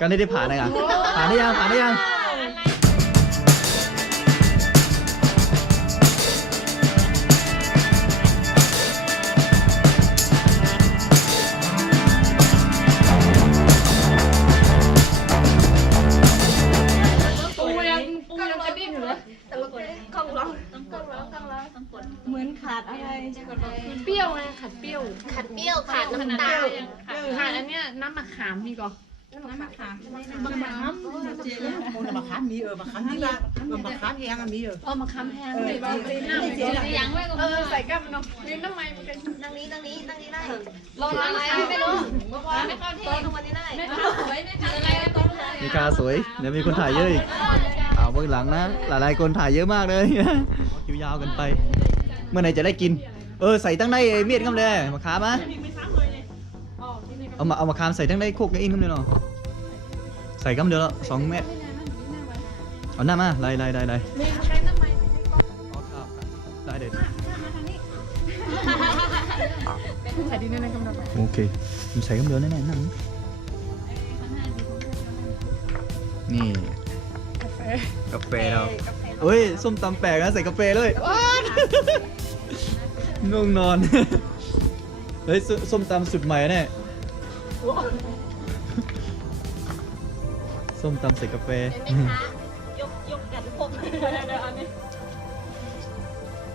กันได้ได้ผ่านเลยอะผ่านได้ยังผ่านได้ยังปูยังปูยังกระดิ่งอยู่เลยเหมือนขาดอะไรเปรี้ยวไงขัดเปรี้ยว ขัดเปรี้ยวขาดน้ำตาลขาดอันเนี้ยน้ำมะขามมีก่อน มะขามเจียมะขามมีเออมะขามนี่ละเออมะขามแห้งอะมีเออเออมะขามแห้งเลยบ้างน้ำยังไว้ก็เออใส่กับมันเนาะลืมน้ำไมมันกันนั่งนี้นั่งนี้นั่งนี้ได้ลองอะไรไม่รู้ไม่เข้าเทโต๊ะตรงวันนี้ได้ไม่เข้าสวยไม่เข้าอะไรก็ต้องเลยมีกาสวยเดี๋ยวมีคนถ่ายเยอะอีกเอาเบื้องหลังนะหลายๆคนถ่ายเยอะมากเลยคิวยาวกันไป เมื่อไหร่จะได้กิน เออใส่ตั้งในไอ้เมียดกันเลยมะขามอะเอามาเอามะขามใส่ตั้งในโคกอินกันเลยเนาะ ใส่กันเดียวละสองเม็ดเอาหน้ามาไล่ไล่ไล่ไล่มีใช้น้ำไมเอาข้าวกันได้เด็ดใส่ดีในกำลังโอเคมันใส่กันเดียวแน่ๆนั่นนี่กาแฟเราเฮ้ยส้มตำแปลกนะใส่กาแฟเลยง่วงนอน เฮ้ยสส้มตำสุดใหม่แน่ ส้มตำใส่กาแฟยกยกกันพก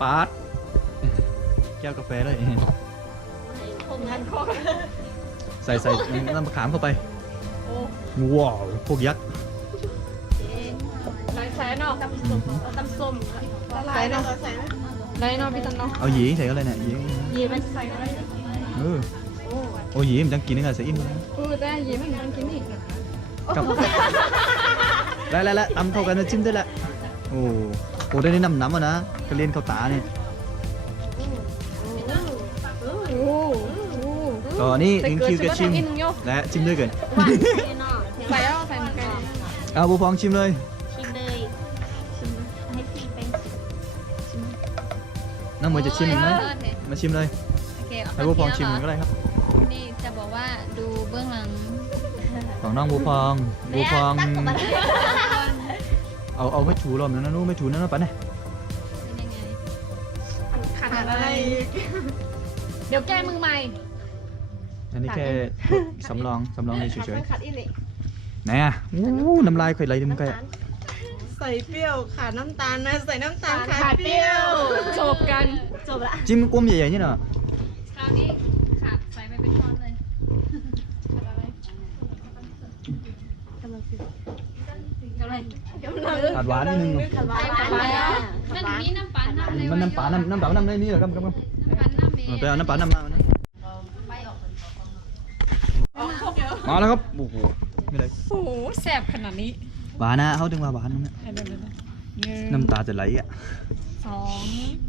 ปาดแก้วกาแฟเลยผมทันคอใส่ใส่น้ำมะขามเข้าไปว้าว พวกยักษ์ใส่ใส่เนาะตำส้มตำส้มใส่เนาะใส่เนาะพี่ตันเนาะเอาหยีใส่อะไรเนี่ยหยียีมันใส่อะไรเออโอ้หยีมันจังกินนี่ไงใส่อินเออแต่ยีมันมันกินอีกกับแล้วแล้วแล้วตำเข้ากันนะจิ้มได้ละโอ้โหได้นี่น้ำน้ำอะนะ กระเรียนเข้าตาเนี่ยโอ้โหก็นี่ใส่ถึงเกลือคิวชิแกมชิมอินโยและชิมด้วยกันใส่เอาใส่มาไกลเอาบูฟองชิมเลยชิมเลยชิมให้พี่เป็นน้ำมวยจะชิมอีกไหมมาชิมเลยโอเคให้บูฟองชิมก็ได้ครับ ของน้องบูฟองบูฟองเอาเอาไม่ถูหรอกนะนู้นไม่ถูนั่นนะปะเนี่ยเป็นยังไงขาดอะไร เดี๋ยวแก้มือใหม่ อันนี้แค่สำรองสำรองเฉยขัดอีเลยๆไหนอะอู้น้ำลายข่อยไหลเต็มไก่อะใส่เปรี้ยวขาดน้ำตาลนะใส่น้ำตาลขาดเปรี้ยวจบกันจบละจิ้มกลมใหญ่ๆนี่เนาะคราวนี้ขาดใส่ไปเป็นช้อนเลย กำลังซื้อ เท่าไหร่ผัดหวานนิดนึงเนอะขัดหวานหวานไปแล้วมันมีน้ำปลาน้ำอะไรมันน้ำปลาน้ำน้ำเปล่าน้ำในนี่เหรอครับครับครับน้ำปลาน้ำเมเออไปเอาน้ำปลาน้ำมานะมาแล้วครับโอ้โหไม่เลยโอ้โหแสบขนาดนี้หวานนะเขาถึงว่าหวานนะเดี๋ยวๆๆหนึ่งน้ำตาจะไหลอะสอง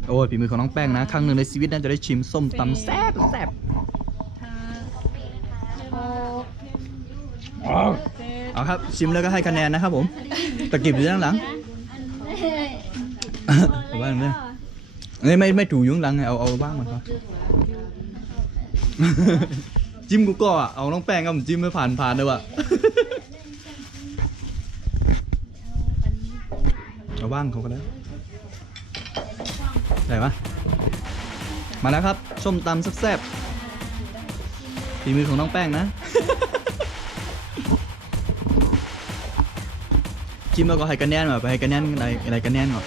โอ้ยฝีมือของน้องแป้งนะ ครั้งหนึ่งในชีวิตน่าจะได้ชิมส้มตำแซ่บแซ่บห้าหก เอาครับชิมแล้วก็ให้คะแนนนะครับผมตะกิบอยู่ด้านหลังเอาบ้างเลยไม่ไม่ไม่ถูอยู่ข้างหลังไงเอาเอาบ้างมาครับจิ้มกูก็อะเอาน้องแป้งก็ผมจิ้มไม่ผ่านผ่านเลยว่ะเอาบ้างเขาก็ได้ได้ปะมาแล้วครับส้มตำแซ่บๆฝีมือของน้องแป้งนะ จิ้มแล้วก็ให้คะแนนมาไปให้คะแนนอะไรอะไรคะแนนก่อน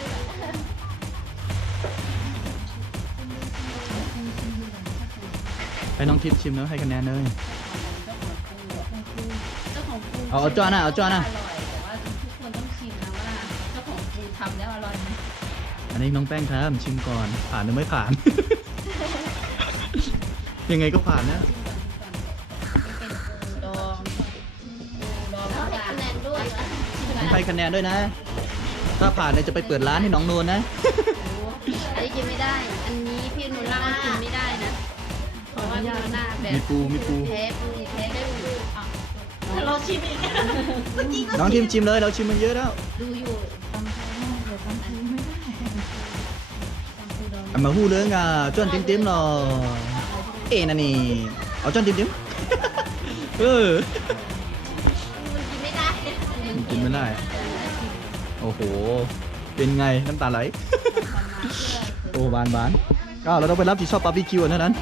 ให้น้องทิพย์ชิมแล้วให้คะแนนเลยเอาเอาจ้านะเอาจ้านะอร่อยแต่ว่าทุกคนต้องชิมนะว่าเจ้าของปูทำแล้วอร่อยไหมอันนี้น้องแป้งครับชิมก่อนผ่านหรือไม่ผ่าน ยังไงก็ผ่านนะด คะแนนด้วยนะ ถ้าผ่านเนี่ยจะไปเปิดร้านให้น้องโนนนะ อันนี้กินไม่ได้ อันนี้พี่นุนล่ากินไม่ได้นะ เพราะว่าพี่นุนล่าแบมีบปูมีปู แพ้ปูแพ้ได้ปูอะเราชิมอีกเมื่อกี้ก็น้องทิมชิมเลยเราชิมมันเยอะแล้วดูอยู่ตำไทยมากเลยตำไทยไม่ได้ตำปูดองเอามาหู้เรื่องอะจ้วนติ้มๆหรอเอ็นั่นนี่เอาจ้วนติ้มๆเออมันกินไม่กินไม่ได้อะ โอ้โห เป็นไงน้ำตาไหล โอ้บานบานก็เราต้องไปรับผิดชอบบาร์บีคิวอันเท่านั้น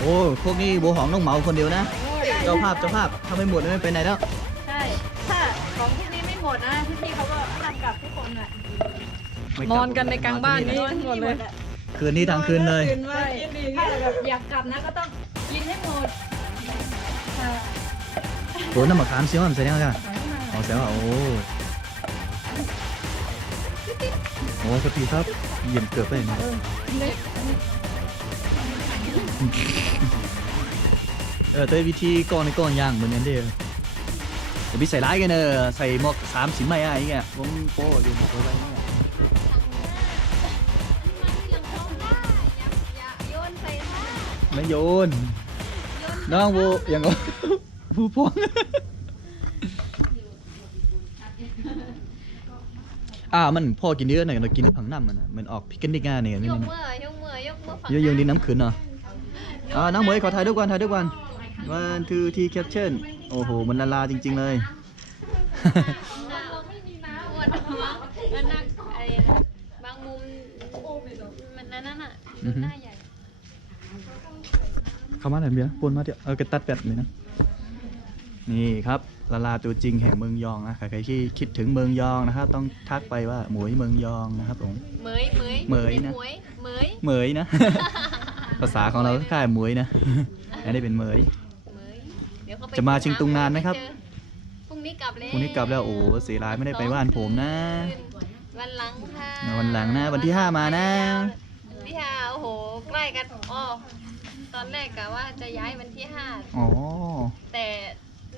โอ้พวกนี้โบหองต้องเหมาคนเดียวนะ เจ้าภาพเจ้าภาพถ้าไม่หมดไม่ไปไหนแล้ว ใช่ ถ้าของที่นี่ไม่หมดนะพี่ๆเขาก็ทำกลับทุกคนอะไม่ลับนอนกันในกลางบ้านนี่ทั้งหมดเลย คืนนี้ทางคืนเลยตื่นมากินดีถ้าแบบอยากกลับนะก็ต้องกินให้หมดค่ะ โอ้น้ำมะขามเสียวมันใส่ยังไงอ๋อเสียวอะโอ้โอ้สวัสดีครับเยี่ยมเกือบไปเลยนะเออแต่วิธีก่อนในก่อนย่างเหมือนกันเด้อเดี๋ยวพี่ใส่ร้ายกันเนอะใส่หมวกสามสิบไม่อะไอ้เงี้ยผมโป้อยู่หมวกอะไรเนี่ยไม่โยนน้องบูยังก็ บูพวงอ่ามันพอกินเยอะหน่อยเรากินผังน้ำมันอะมันออกพิกันดิกาเนี่ยนี่ยกมันมือยกมือยกมือฝั่งเยอะๆนี่น้ำขืนเนาะอ่าน้องเหมยขอถ่ายด้วยกันถ่ายด้วยกัน one two three caption โอ้โหมันละลาจริง ๆ เลยอ้วนมั้งมันนักไอ้บางมุมมันนั่นน่ะอือฮึหน้าใหญ่ เข้ามาหน่อยเบียร์ปนมาเดี๋ยวเออกระตัดแปดเลยนะ นี่ครับละลาตัวจริงแห่งเมืองยองนะใครๆที่คิดถึงเมืองยองนะครับต้องทักไปว่าหมวยเมืองยองนะครับผมเหมยเหมยเหมยนะเหมยเหมยเหมยนะ ภาษาของเราค่ายหมวยนะอันนี้เป็นเหมย เหมยเดี๋ยวเขาไปจะมาเชียงตุงนานไหมครับ พรุ่งนี้กลับแล้วพรุ่งนี้กลับแล้วโอ้เสียรายไม่ได้ไปบ้านผมนะ วันหลังค่ะวันหลังนะ วันที่ห้ามานะวันที่ห้าโอ้โหใกล้กันอ๋อตอนแรกกะว่าจะย้ายวันที่ห้าอ๋อแต่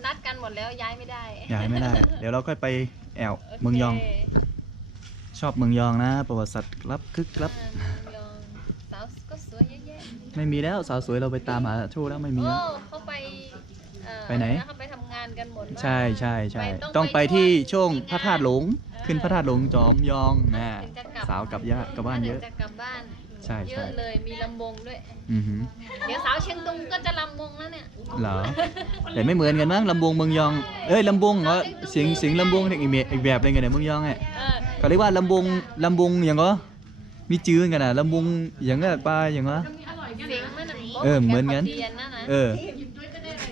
นัดกันหมดแล้วย้ายไม่ได้ย้ายไม่ได้ เดี๋ยวเราค่อยไปแอวโคเมืองยอง ชอบเมืองยองนะ ประวัติศาสตร์ครับคึกครับอ่าเมืองยองสาวก็สวยเยอะแยะไม่มีแล้วสาวสวยเราไปตามหาชู้แล้วไม่มีโอ้แล้วเขาไปเอ่อไปไหนเขาไปทำงานกันหมดแล้วใช่ใช่ใช่ไปต้องต้องไปไปที่ช่ช่ววงงพระธาตุหลงเออขึ้นพระธาตุหลงจอมยองนะถึงจะกลับสาวกับยะกับบ้านเยอะจะกลับบ้าน ใช่เยใช่อะเลยมีลำวงด้วย อือหือเดี๋ยวสาวเชียงตุงก็จะลำวงแล้วเนี่ย เหรอแต่ไม่เหมือนกันมั้งลำวงเมืองยองเอ้ยลำวงเหรอเสียงเสียงลำวงอีกแบบอีกแบบเลยไงเนี่ยเมืองยองไงเออเขาเรียกว่าลำวงลำวงอย่างก็มีจื้อกันอะลำวงอย่างก็ปลาอย่างก็ เสียงมันน่ะเออเหมือนกันแกพเรียนนะนะเออ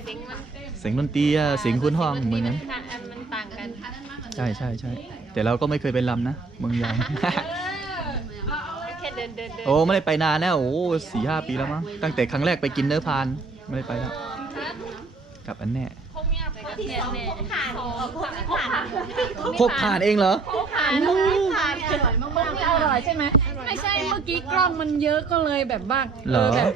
เสียงมันเสียงดนตรีอะเสียงคุ้นห้องเหมือนกันมันต่างกัน ใช่ใช่ใช่แต่เราก็ไม่เคยไปลำนะเมืองยองแค่เดิ นเดินเดินโอ้ไม่ได้ไปนานแล้วโอ้สี่ห้าปีแล้วมั้งตั้งแต่ครั้งแรกไปกินเนื้อพานไม่ได้ไปแล้วกลับอันแน่ไปกับเพื่อนแน่ผ่านพบผ่านครบผ่านเองเหรอผ่านผ่านอร่อยมากนี่อร่อยใช่ไหมไม่ใช่เมื่อกี้กล้องมันเยอะก็เลยแบบว่าเหรอแบบ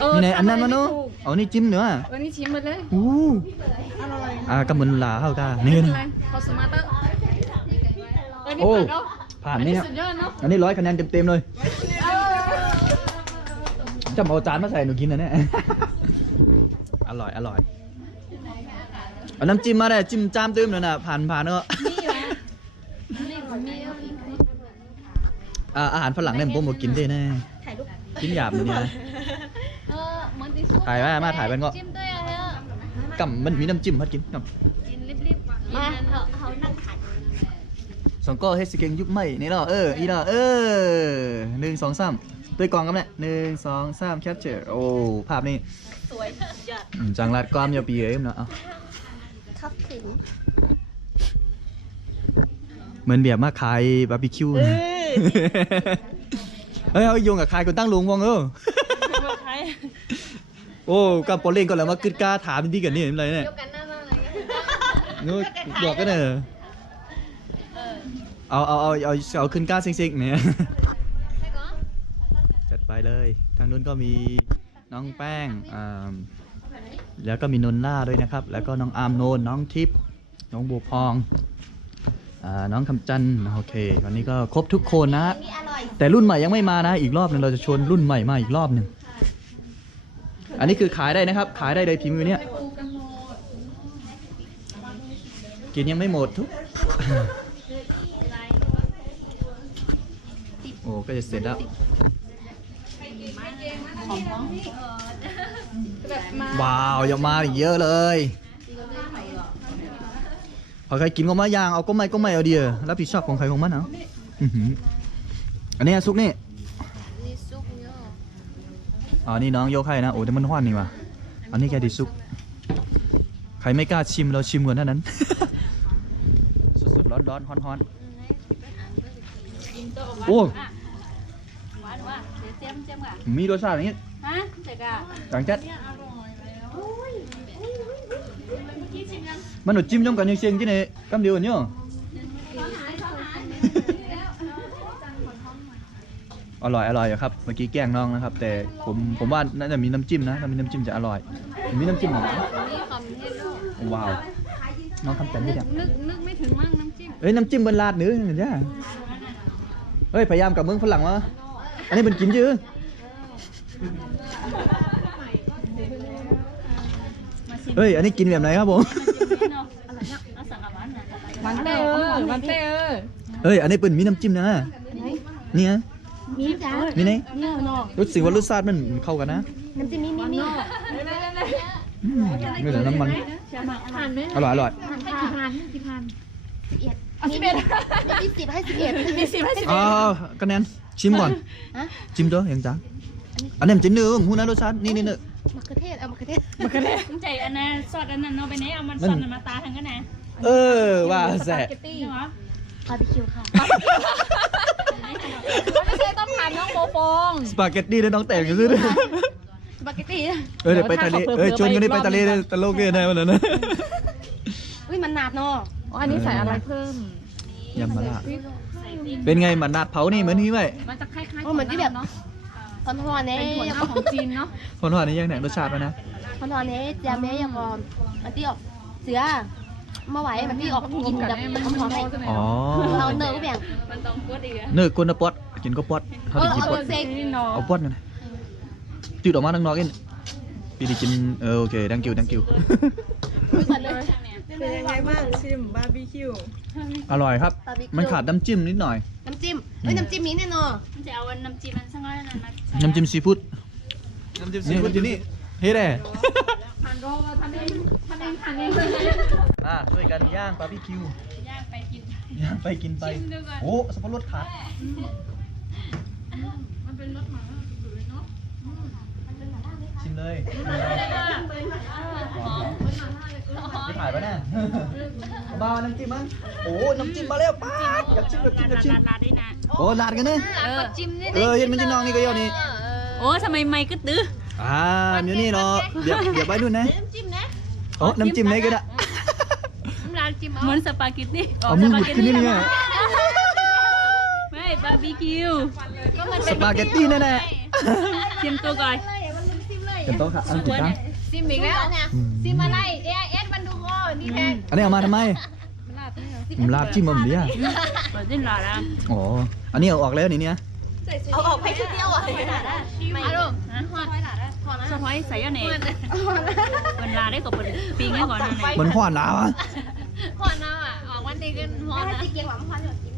เออนี่ไงอันนั้นทำมาอะไรเนาะไถูกเอานี่จิ้มเนื้อวันนี้ชิมหมดเลยอู้อ่าก็เหมือนหลาเข้าตานี่ไม่เป็นนะไรคอสมาเตอร์เออนี่โอ้ ผ่านเนาะผ่านอันนี่นี้ครับ สุดยอดเนาะอันนี้ร้อยคะแนนเต็มๆเลยจำเอาจานมาใส่หนูกินนะเนี่ย อร่อยอร่อย เอาน้ำจิ้มมาเลยจิ้มจามตื้มหน่อยนะผ่านผ่านเนอะอ่าอาหารฝรั่งเนี่ยผมบอกกินได้แน่กินหยาบเลยเนี่ยเออเหมือนที่ซุปถ่ายไว้มาถ่ายไว้ก่อนจิ้มด้วยอะเฮ้ยกับมันมีน้ำจิ้มพัดกินกับกินรีบๆกินนั่นเถอะ เขานั่งขัด สองก็เฮดสเกงยุบไม่นี่เนาะเอออีเนาะเออหนึ่งสองสามตัวกล่องกันเนี่ยหนึ่งสองสามแคปเจอร์โอ้ภาพนี่สวยยอดอืมจังรัดความยาวปีเอ้ยเนาะเอาทับถึงเหมือนแบบมาขายบาร์บีคิวนะเฮ้ยเอาโยงกับขายคนตั้งลุงวงเออโอ้กับปอเล่งก็แล้วมากึดกล้าถามที่กันนี่เห็นอะไรเนี่ยยกกันหน้ามาเลยนู้บอกกันเนอะเออ เอาเอาเอาเอาเอาขึ้นกล้าซิงๆเนี่ยใช่ก่อนจัดไปเลย ทางนู้นก็มีน้องแป้งอ่าแล้วก็มีนนล่าด้วยนะครับ แล้วก็น้องอาร์มโนนน้องทิพย์น้องบัวพองอ่าน้องคำจันทร์โอเค วันนี้ก็ครบทุกคนนะนี่อร่อยแต่รุ่นใหม่ยังไม่มานะ อีกรอบหนึงเราจะชวนรุ่นใหม่มาอีกรอบหนึ่งอันนี้คือขายได้นะครับ ขายได้เลยพิมพ์อเนี้ยกินยังไม่หมดทุก โอ้ก็จะเสร็จแล้วแบบว้าวอย่ามาอีกเยอะเลยพอใครกินก็มาย่างเอาก็ไม่ก็ไม่เอาเดียวรับผิดชอบของใครของมันเอาอื้อหืออันนี้ซุกนี่นี่ซุปเนาะอ๋อนี่น้องยกให้นะโอ้แต่มันห้อนนี่ว่ะอันนี้แกดิซุก ใครไม่กล้าชิมเราชิมก่อนเท่านั้น สดๆร้อนๆฮ้อนๆ โอ้ หวานว่ะเดี๋ยวเจียมเจียมว่ะมีรสชาติอย่างนี้ฮะเจ๊กะหลังจากมันหนูจิ้มย่อมกันยังเชียงที่ไหนกำเดียวกันเนี่ยอร่อยอร่อยอยู่ครับเมื่อกี้แกล้งน้องนะครับ แต่ผมผมว่าน่าจะมีน้ำจิ้มนะถ้ามีน้ำจิ้มจะอร่อยมีน้ำจิ้มเหรอนี่คำเทศโลกว้าวน้องคำจันทร์นี่เนี่ยนึกนึกไม่ถึงมั่งน้ำจิ้มเอ้ยน้ำจิ้มบนลาดเนื้อเห็นจ้าเฮ้ยพยายามกับเมืองฝรั่งวะอันนี้เป็นกินจื้อมาชิมเฮ้ยอันนี้กินแบบไหนครับผมเนาะอะไรเนาะเอาสั่งกับหวานนะมันเตอร์มันเตอร์เฮ้ยอันนี้เป็นมีน้ำจิ้มนะนี่ฮะมีจ้านี่ไงเนี่ยเนาะรู้สึกว่ารสชาติมันเข้ากันนะน้ำจิ้มมีมีมีอืมไม่เหลือน้ำมันผ่านไหมอร่อยอร่อยพันค่ะพันกี่พัน สิบเอ็ดเอาสิบเอ็ดมีสิบให้สิบเอ็ดมีสิบให้สิบอ๋อคะแนนชิมก่อนฮะชิมตัวยังจ้าอันนี้มันจะเนื้อหูนะรสชาตินี่นี่เนื้อมะเขือเทศเอามะเขือเทศมันก็ได้ใจอันนั้นซอสอันนั้นเนาะไปไหนเอามันซอสมาตาทางกันนะเออว่าแสะเกตตี้นี่เหรอบาร์บีคิวค่ะไม่ใช่ต้องผ่านน้องโบฟองสปาเกตตี้ได้น้องแต่งกันซื้อสปาเกตตี้เออเดี๋ยวไปทะเลเออชวนกันนี่ไปทะเลเลยตลกเลยนะวันนั้นนะอุ้ยมันหนาบเนาะ อ๋ออันนี้ใส่อะไรเพิ่มยำมะระเป็นไงมันนาดเผานี่เหมือนนี่ไหมมันจะคล้ายๆโอ้เหมือนที่แบบคอนทอนเน่เป็นหัวหน้าของจีนเนาะคนว่านี่ยังแหนรสชาติมันนะคอนทอนเน่เจียมเน่ยังก่อนอันที่ออกเสือมาไหวมันที่ออกกินกับหอมหอมให้อ๋อเราเนยก็แบ่งมันต้องกดอีกอะเนื้อกุนนะปอดกินก็ปอดเขาเอจะอกินเอปออดเซ็งนี่เนาะเอาปอดกันนะจืดออกมาทั้งนอกเองพี่ได้กินเออโอเค thank you thank you เป็นยังไงบ้างชิมบาร์บีคิวอร่อยครับ มันขาดน้ำจิ้มนิดหน่อย น้ำจิ้มเอ้ยน้ำจิ้มนี้แน่นอนมันจะเอาอันน้ำจิ้มมันสักหน่อยนะนะน้ำจิ้มซีฟู้ดน้ำจิ้มซีฟู้ดอยู่นี่เฮ้ยแด่ผ่านโรทำเองทำเองผ่านเองมาช่วยกันย่างบาร์บีคิว ย่างไปกิน ย่างไปกินไปชิมดูก่อนโอ้สับปะรดขาดมันเป็นรสหมาสุดเลยเนาะ ชิม เลยไม่ถ่ายปะเนี่ยมาน้ำจิ้มมั้งโอ้น้ำจิ้มมาแล้วป้าดอยากชิมอยากชิมอยากชิมลาดได้นะโอ้ลาดกันเนี่ยเออจิ้มนี่เออเห็นมันจะน้องนี่ก็เยอะนี่โอ้ทำไมไม่กึดตื้ออ่าเดี๋ยวนี่เนาะเดี๋ยวเดี๋ยวไปดูนะน้ำจิ้มนะโอ้น้ำจิ้มไหนก็ได้ลาดจิ้มเหมือนสปาเกตตี้เอามือหุดขึ้นนี่ไงไม่บาร์บีคิวสปาเกตตี้แน่ชิมตัวก่อน ๆเป็นโต๊ะค่ะอันติดนะซิมอีกแล้วอืมซิมอะไรเอเอสมันดูคอนี่แทนอันนี้เอามาทำไมผมลาบจิ้มมันเดียวเปิดดิ้นหลอดอะอ๋ออันนี้เอาออกแล้วนี่เนี่ยเอาออกไปทีเดียวอะไม่รู้ฮะสะพายใส่ยังไงเปิดลาได้กับเปิดปีงี้ก่อนนะเหมือนขวานลาวอะหอนน้ำอะออกวันดีกันหอนนะที่เกียงหวังพันหยดกิน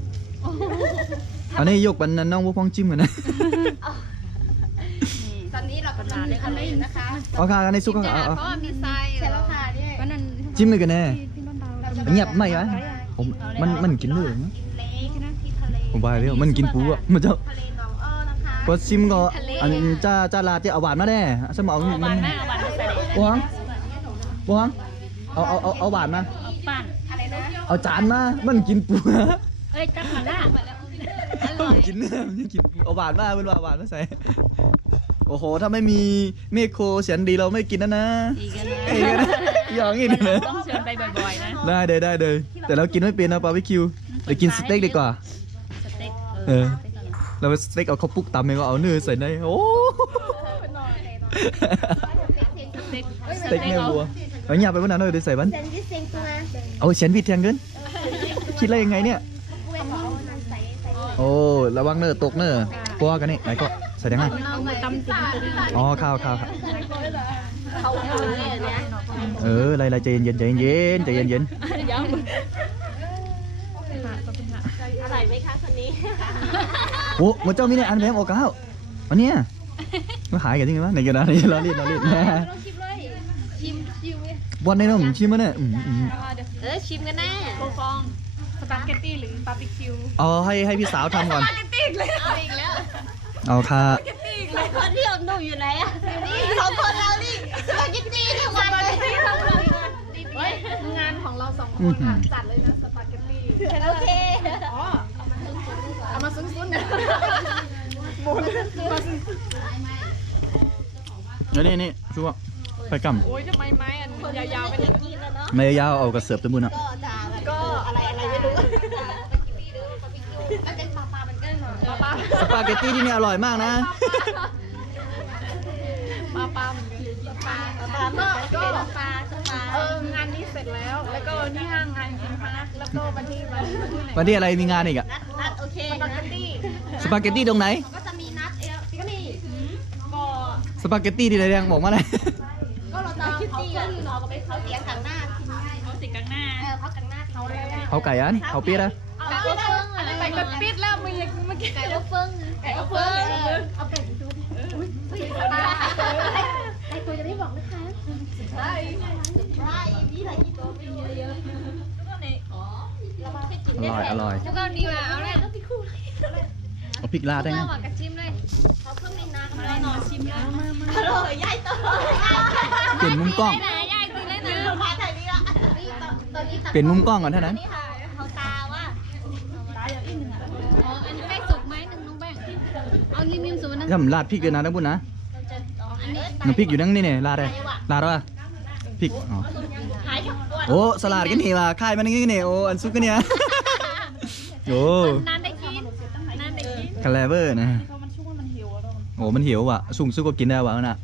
อันนี้ยกบันนั้นน้องพวกพ้องจิ้มกันนะต อนนี้เรากำลังทำอะไรอยู่นะคะเอาค่ะอันนี้ซุกเอาเอาเอาเพราะว่ามีทรายเสร็จแล้วค่ะนี่วันนั้นจิ้มเลยกันแน่เงียบไหมวะผมมันมันกินเลยมั้งเล็กนะที่ทะเลผมไปแล้วมันกินปูอะมันจะทะเลหนองอ้อนะคะพอซิมก็อันจ้าจ้าลาที่เอาหวานมาแน่สมองเอามัวันนแม่เอาวันใส่เลยบวงบวงเอาเอาเอาเอาหวานมาเอาปั้นเอาจานมามันกินปูเอ้ยจับมาละมันกินเนื้อมันกินปูเอาหวานมาเป็นหวานหวานมาใส่ โอ้โห ถ้าไม่มีเมฆโคเสียนดีเราไม่กินนะนะอีกกันเอ้ยนะอย่างงี้นะต้องเชิญไปบ่อยๆนะได้เลยได้เลยแต่เรากินไม่เป็นนะบาร์บีคิวเดี๋ยวกินสเต็กดีกว่า สเต็กเออ เราสเต็กเอาข้าวปุกตำเองก็เอาเนื้อใส่ในโอ้ สเต็กสเต็กเนื้อวัวเอาหยาบไปวันนั้นเลยเดี๋ยวใส่บันเซนที่เซงตัวเอาเสียนผิดแทงเกินคิดอะไรยังไงเนี่ยเว้นเอาน้ำใส่ใส่โอ้ระวังเนอตกเนอปัวกันนี่ไหนก็ ใส่ได้ไหมเอามาตำจิ้มตัวนี้อ๋อข้าวข้าวครับเขาเอาเนี่ยเนี่ยเอออะไรอะไรใจเย็นๆใจเย็นๆใจเย็นเดี๋ยวอร่อยไหมคะคนนี้ๆโอ้หมดเจ้ามีเนี่ยอันแหวมออกก้าววันเนี้ยมาขายกันจริงไหมไหนกันนะนี่เราเล่นเราเล่นแหมชิมชิมวันนี้เนาะผมชิมมันเนี่ยอืมอืมเออชิมกันแน่โบฟองสปาเกตตี้หรือบาร์บีคิวเอาให้ให้พี่สาวทำก่อนเอาอีกแล้ว เอาค่ะคนที่อดหนุ่มอยู่ไหนอะนี่สองคนเรานี่สปาเกตตี้ทั้งวันเลยเฮ้ยงานของเราสองคอื้อนหืค่ะอจัดเลยนะสปาเกตตี้โอเคอ๋อเอามาซุ้นๆเนี่ยแล้วนี่นี่ชัวไปกโอ้ยทำไมไม้อันยาวๆเป็นอย่างนี้ำไม่ยาวเอากระเสือบตะมุนอะก็อะไรอะไรไม่รู้ สปาเกตตี้ที่นี่อร่อยมากนะปลาปลาเหมือนกันปลาปลาก็ก็ปลาสปาเอองานนี้เสร็จแล้ว แล้วก็นี่ห้างงานกินพาร์คแล้วก็วันที่วันที่ไหนวันที่อะไรมีงานอีกอะนัดนัดโอเคสปาเกตตี้สปาเกตตี้ตรงไหน ก็จะมีนัดเอลก็มีก็สปาเกตตี้ที่ไหนแดงบอกมาเลยก็เราจะเอาเขาก็คือเราก็ไปเขาเสียงข้างหน้ากินง่าเขาติกลางหน้าเออเขาข้างหน้าเขาเลยเขาไก่อะนี่เขาเปี๊ยะอะไก่อบเฟิงอะ กดปิดแล้วมีเมื่อกี้ไก่อบเฟิงไก่อบเฟิงเอาไก่ดูดิอุ้ยเฮ้ยไก่ตัวจะได้บอกนะคะใช่ใช่มีอะไรกี่ตัวมีเยอะเรามาแค่กินอร่อยอร่อยแล้วก็ดีว่าเอาเลยต้องพี่คู่เอาพริกลาดได้ไงกระชิมเลยเขาเพิ่งมีน้ำอะไรหน่อชิมเลยอร่อยย่ายตัวเปลี่ยนมุมกล้องยายกินเลยนะมาถ่ายนี่ละตอนนี้เปลี่ยนมุมกล้องก่อนเท่านั้น นี่ค่ะเขาตาว่าอ๋ออันนี้แป้งสุกไหมหนึ่งน้องแป้งเอา ริมริมสุกนะถ้าผมลาดพริกเลยนะทั้งบุญนะอันนี้น้ำพริกอยู่นั่งนี่เนี่ยลาดเลยลาดว่าพริกอ๋อหายทั้งปวดโอ้สลัดกันนี่ว่ะค่ายมันนี่นี่โอ้อันซุกกันเนี่ยโอ้นานได้กินนานได้กินคาแลเวอร์นะโอ้มันหิวว่ะสุ่งซุกก็กินได้ว่ะน่ะ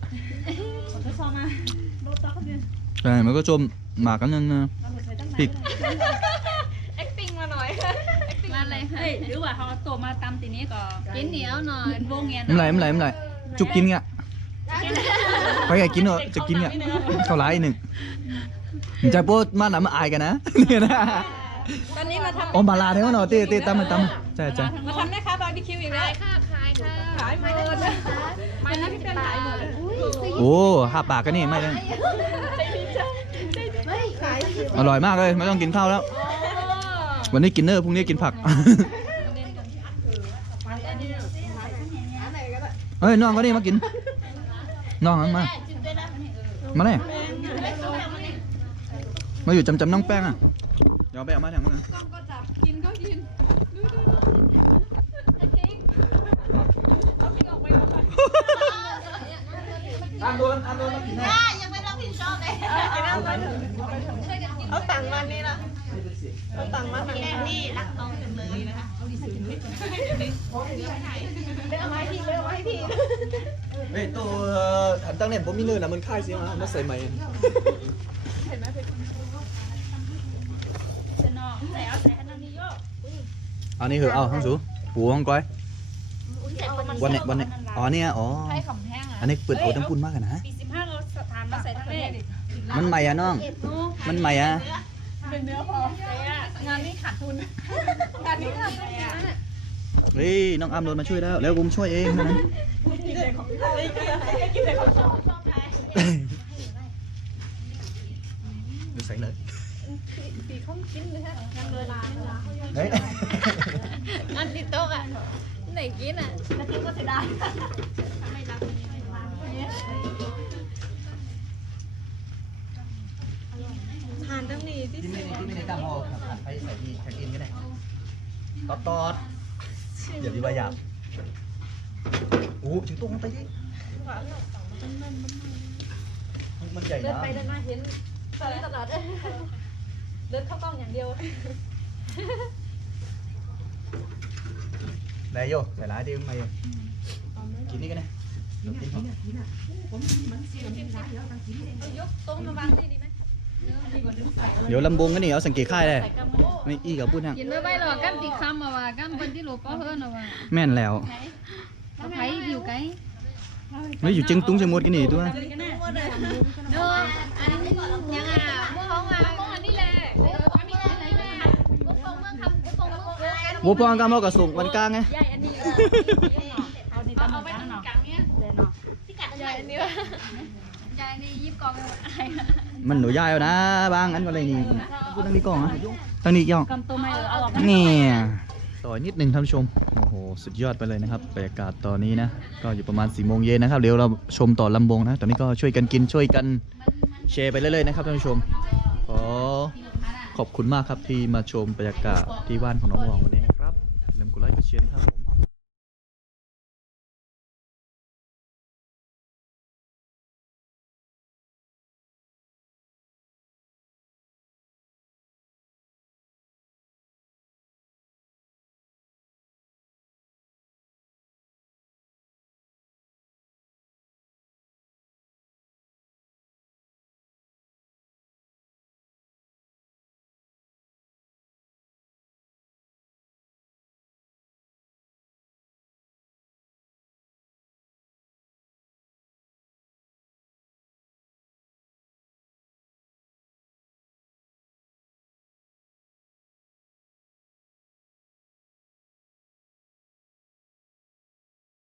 ใช่มันก็จมหมากกันนั่นนะพริก acting มาหน่อย มาเลยค่ะ เฮ้ย หรือว่าเขาตัวมาตำตีนี้ก็กินเหนียวหน่อยเป็นวงเงี้ยไม่ไรไม่ไรไม่ไรจุกกินเงี้ยไปไงกินเหรอจะกินเงี้ยเข้าร้ายหนึ่งใจโป๊ดมาหนามาอายกันนะเนี่ยนะตอนนี้มาทำโอ้บาลาเท่านั้นเต้เต้ตามมาตามมาใช่ใช่มาทำแม่ค้าบาร์บีคิวอีกแล้วค่ะขายค่ะขายหมดไม่นะพี่เป็นขายหมดโอ้ห้าปากกันนี่ไม่ได้อร่อยมากเลย ไม่ต้องกินข้าวแล้ว วันนี้กินเนอร์พรุ่งนี้กินผัก เฮ้ยน้องก็นี่มากิน น้องหันมา มาเลยมาอยู่จำจำน้องแป้งอะเดี๋ยวเอาไปเอามาแทงมันนะก็จับกินก็กินเอากินออกไปก่อนอันโดนอันโดนมากินนะยังไม่ต้องผิดชอบเลยเอาตังค์มานี่ละเอาตังค์มาทางแม่นี้นี่รักน้องจังเลยนะคะ เฮ้ยตัวหันตั้งเนี่ยผมมีเนื้อนะมันค่ายเสียมามาใส่ใหม่จะนอกแต่เอาแต่นั่นนี่โยอันนี้คือเอาห้องสูปูห้องก้อยวันเนี้ยวันเนี้ยอ๋อเนี่ยอ๋อให้ขำแห้งอะอันนี้เปิดโอทั้งปุ่นมากอะนะปีสิบห้าเราถามมาใส่ทั้งเลขมันใหม่อะน้อง มันใหม่อะเป็นเนื้อพอ งานนี้ขาดทุน งานนี้ขาดทุนอะเฮ้ยน้องอ้ำโดนมาช่วยแล้วแล้วผมช่วยเองเท่านั้นดูใส่เลยปีเขากินเลยฮะงานเลยลาเฮ้ยอันติดโต๊ะอะไหนกินอะแล้วกินก็เสียดาย ทานตั้งนี้ที่ที่ไม่ได้ที่ไม่ได้กล้าพอหันไปใส่ที่แท็กอินก็ได้ตอดตอดอย่าดีว่าหยาบโอ้ถึงตุ้งไปดิมันใหญ่เดินนะไปเดินมาเห็นตลอดตลอดเดินเข้ากล้องอย่างเดียวได้โยใส่ร้ายดิมึงมาโยกินนี่กันนะเดี๋ยวกินพอยกโต๊ะมาวางนี่ดีไหม เดี๋ยวลำบงกันนี่เอาสังเกตค่ายเลยไม่อีกับพูดฮะกินไม่ไหวหรอกกันติดคำมาว่ากันคนที่หลบป้อเฮิร์นมาว่าแม่นแล้วเขาไผอยู่ไกลไม่อยู่จึงตุ้งจะมดกันนี่ด้วยเนาะอันนี้ยังอะพวกเขาอะพวกอันนี้แหละพวกอันนี้อะไรแม่พวกฟงเมืองคำพวกฟงเมืองเมืองวัวปองกามอกระสุงวันกลางไงใหญ่อันนี้เอานี่ตามหมดแล้วเนาะกลางเนี้ยเดี๋ยวเนาะที่กัดใหญ่อันนี้วะใหญ่ายนี่ยิบกองไปหมดอะไร มันหนูยายเอานะบางอันก็เลยนี่พูดตั้งนี้ก่อนนะตั้งนี้ย่องกำตัวไม่เอาออกนี่ต่อนิดหนึ่งท่านผู้ชม โอ้โห สุดยอดไปเลยนะครับบรรยากาศตอนนี้นะ ก็อยู่ประมาณ4ี่โมงเย็นนะครับ เดี๋ยวเราชมต่อลำวงนะ ตอนนี้ก็ช่วยกันกินช่วยกันแชร์ไปเรื่อยๆนะครับท่านผู้ชม ขอขอบคุณมากครับที่มาชมบรรยากาศที่บ้านของน้องวองวันนี้นะครับอย่าลืมกดไลค์กดแชร์นะครับผม